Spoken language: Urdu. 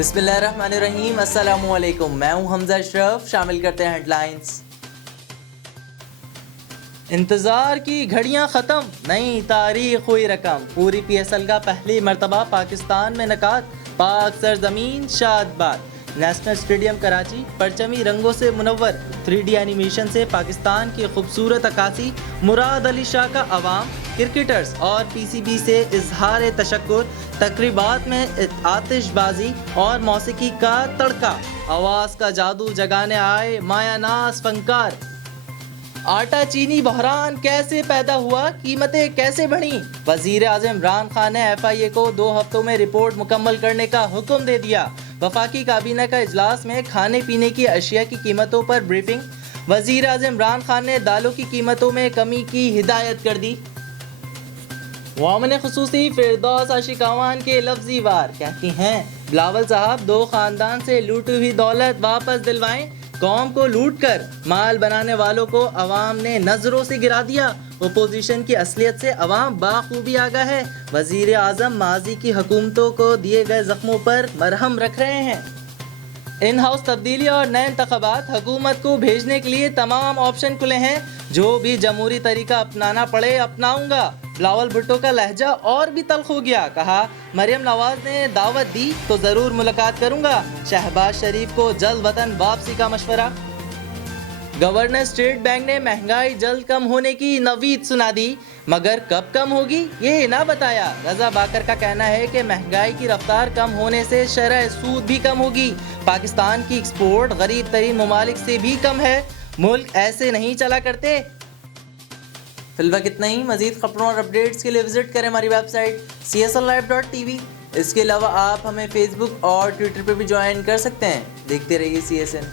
بسم اللہ الرحمن الرحیم، السلام علیکم، میں ہوں حمزہ اشرف۔ شامل کرتے ہیں ہیڈ لائنز۔ انتظار کی گھڑیاں ختم، نئی تاریخ ہوئی رقم۔ پوری پی ایس ایل کا پہلی مرتبہ پاکستان میں انعقاد، پاک سرزمین شاد باد۔ نیشنل اسٹیڈیم کراچی پرچمی رنگوں سے منور، 3D اینیمیشن سے پاکستان کی خوبصورت عکاسی۔ مراد علی شاہ کا عوام، کرکٹرز اور پی سی بی سے اظہار تشکر۔ تقریبات میں آتش بازی اور موسیقی کا تڑکا، آواز کا جادو جگانے آئے مایا ناز فنکار۔ آٹا چینی بحران کیسے پیدا ہوا، قیمتیں کیسے بڑھیں؟ وزیر اعظم عمران خان نے ایف آئی اے کو 2 ہفتوں میں رپورٹ مکمل کرنے کا حکم دے دیا۔ وفاقی کابینہ کا اجلاس میں کھانے پینے کی اشیاء کی قیمتوں پر بریفنگ۔ وزیر اعظم عمران خان نے دالوں کی قیمتوں میں کمی کی ہدایت کر دی۔ مومن خصوصی فردوس عاشقاوان کے لفظی وار کہتی ہیں، بلاول صاحب 2 خاندان سے لوٹی ہوئی دولت واپس دلوائیں۔ قوم کو لوٹ کر مال بنانے والوں کو عوام نے نظروں سے گرا دیا۔ اپوزیشن کی اصلیت سے عوام بخوبی آگاہ ہے۔ وزیر اعظم ماضی کی حکومتوں کو دیے گئے زخموں پر مرہم رکھ رہے ہیں۔ ان ہاؤس تبدیلی اور نئے انتخابات، حکومت کو بھیجنے کے لیے تمام آپشن کھلے ہیں۔ جو بھی جمہوری طریقہ اپنانا پڑے اپناؤں گا۔ بلاول بھٹو کا لہجہ اور بھی تلخ ہو گیا، کہا مریم نواز نے دعوت دی تو ضرور ملاقات کروں گا۔ شہباز شریف کو جلد وطن واپسی کا مشورہ۔ گورنر اسٹیٹ بینک نے مہنگائی جلد کم ہونے کی نوید سنا دی، مگر کب کم ہوگی یہ نہ بتایا۔ رضا باکر کا کہنا ہے کہ مہنگائی کی رفتار کم ہونے سے شرح سود بھی کم ہوگی۔ پاکستان کی ایکسپورٹ غریب ترین ممالک سے بھی کم ہے، ملک ایسے نہیں چلا کرتے۔ فی الوقت اتنا ہی۔ مزید خبروں اور اپڈیٹس کے لیے وزٹ کریں ہماری ویب سائٹ CSNlive.tv۔ اس کے علاوہ آپ ہمیں فیس بک اور ٹویٹر پہ بھی جوائن کر سکتے ہیں۔ دیکھتے رہیے CSN۔